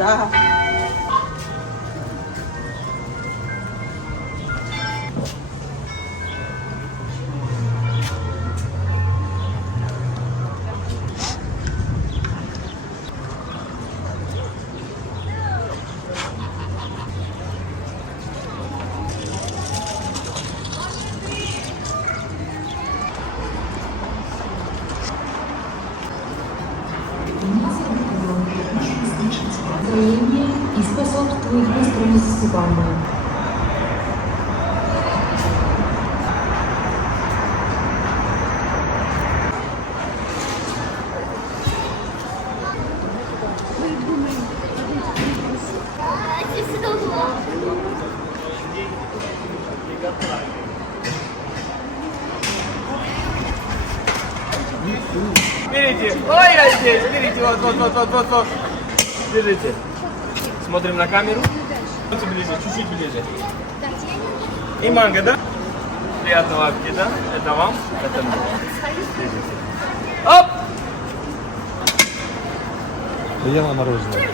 да. Настроение и способствует быстрому засыпанию. Берите. Ой, я здесь. Берите. Вот. Держите. Смотрим на камеру. Ближе, чуть-чуть ближе. И манго, да? Приятного аппетита. Это вам, это мне. Держите. Оп! Я на мороженое.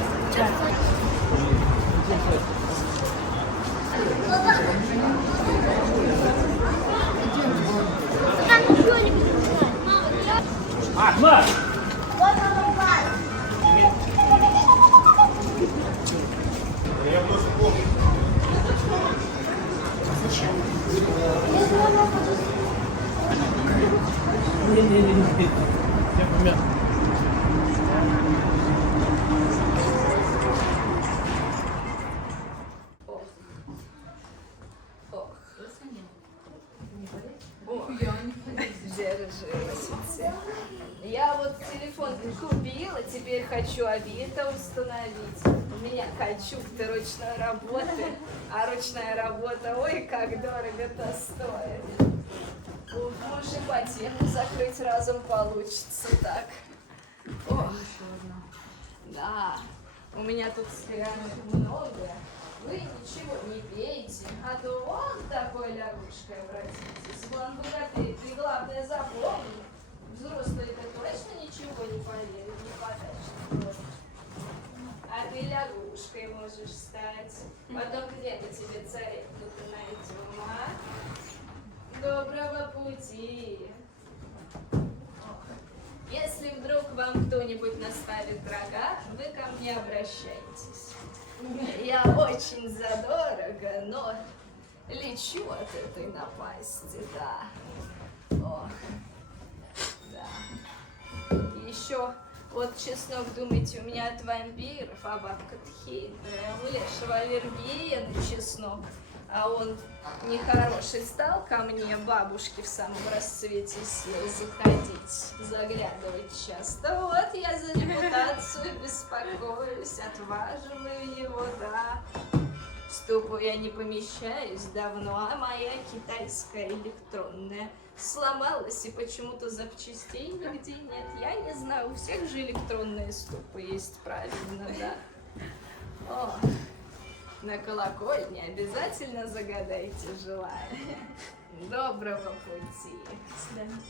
Ахмад! Держите. Я вот телефон купила, теперь хочу Авито установить. У меня кончук-то ручной работы, а ручная работа, ой, как дорого-то стоит. Может, ипотеку закрыть разом получится так. Ох, да, у меня тут склянок много. Вы ничего не пейте, а то вон такой лягушкой обратитесь. Вон богатырь, ты главное запомни. Взрослые-то точно ничего не поверят, не подачат. А ты лягушкой можешь стать. Потом где-то тебе царевну-то найдем, а? Доброго пути. Если вдруг вам кто-нибудь наставит врага, вы ко мне обращайтесь. Я очень задорого, но лечу от этой напасти, да. Ох, да. Еще вот чеснок, думаете, у меня от вампиров, а бабка-то хитрая. У лешего аллергия на чеснок, а он нехороший стал ко мне, бабушке в самом расцвете сил, заходить, заглядывать часто. Вот я за репутацию беспокоюсь, отваживаю его, да. В ступу я не помещаюсь давно, а моя китайская электронная сломалась, и почему-то запчастей нигде нет. Я не знаю, у всех же электронные ступы есть, правильно, да? О, на колокольне обязательно загадайте желание. Доброго пути. До свидания.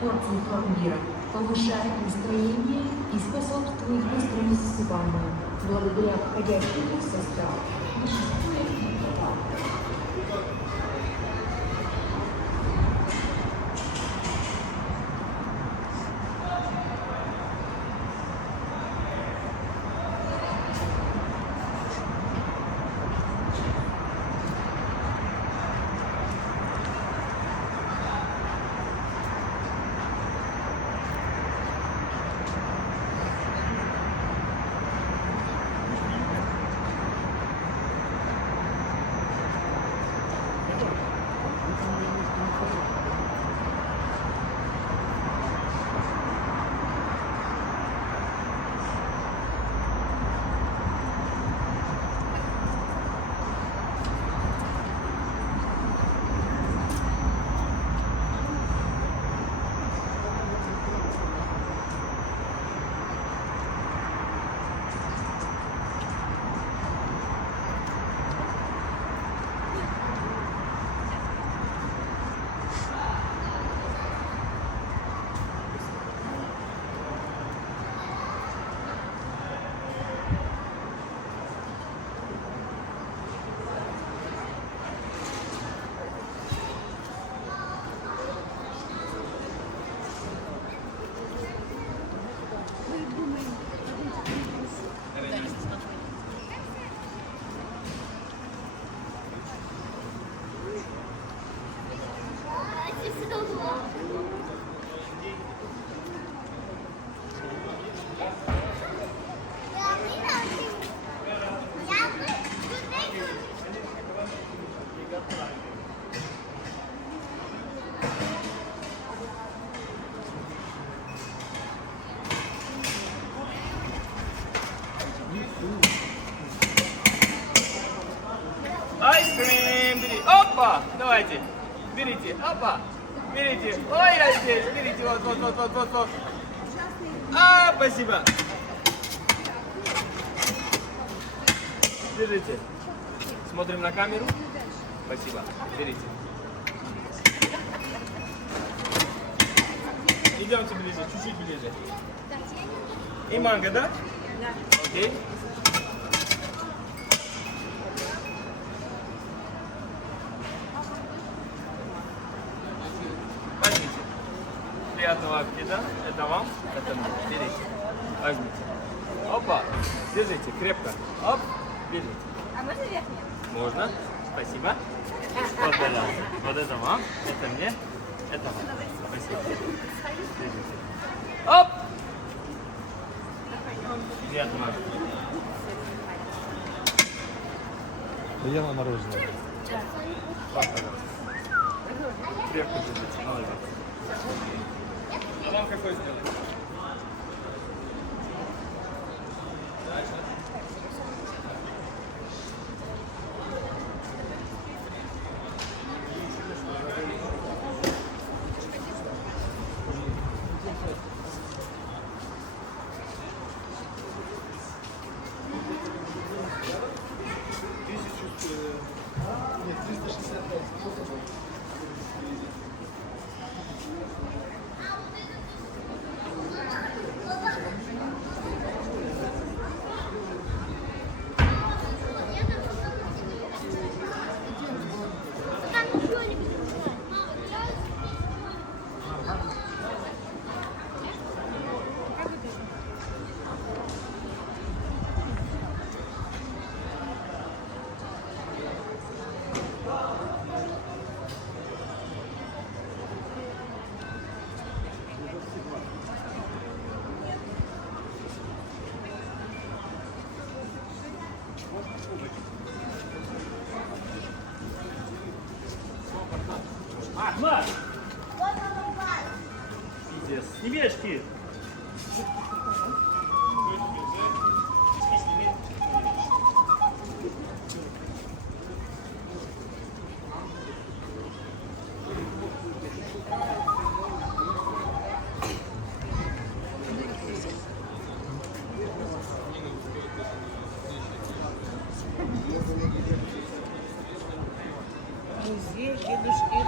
порции пломбира повышает настроение и способствует быстрому засыпанию. Благодаря входящему в состав веществует никотин. Айскрим, бери. Опа! Давайте. Берите. Опа. Берите. Ой, я здесь. Берите. Вот. А, спасибо. Держите. Смотрим на камеру. Спасибо. Берите. Идемте ближе, чуть-чуть ближе. И манго, да? Да. Окей. Возьмите. Приятного аппетита. Это вам, это мне. Берите. Возьмите. Опа. Держите, крепко. Оп. Берите. А можно верхнюю? Можно. Спасибо. Вот, пожалуйста. Вот это вам, это мне, это вам. Спасибо. Держите. Оп. Приятного аппетита. Ела мороженое. Папа, пожалуйста. Крепко держите. Молодец. А вам какой сделать? Ахмат! Пиздец. Снебешки! Музей дедушки.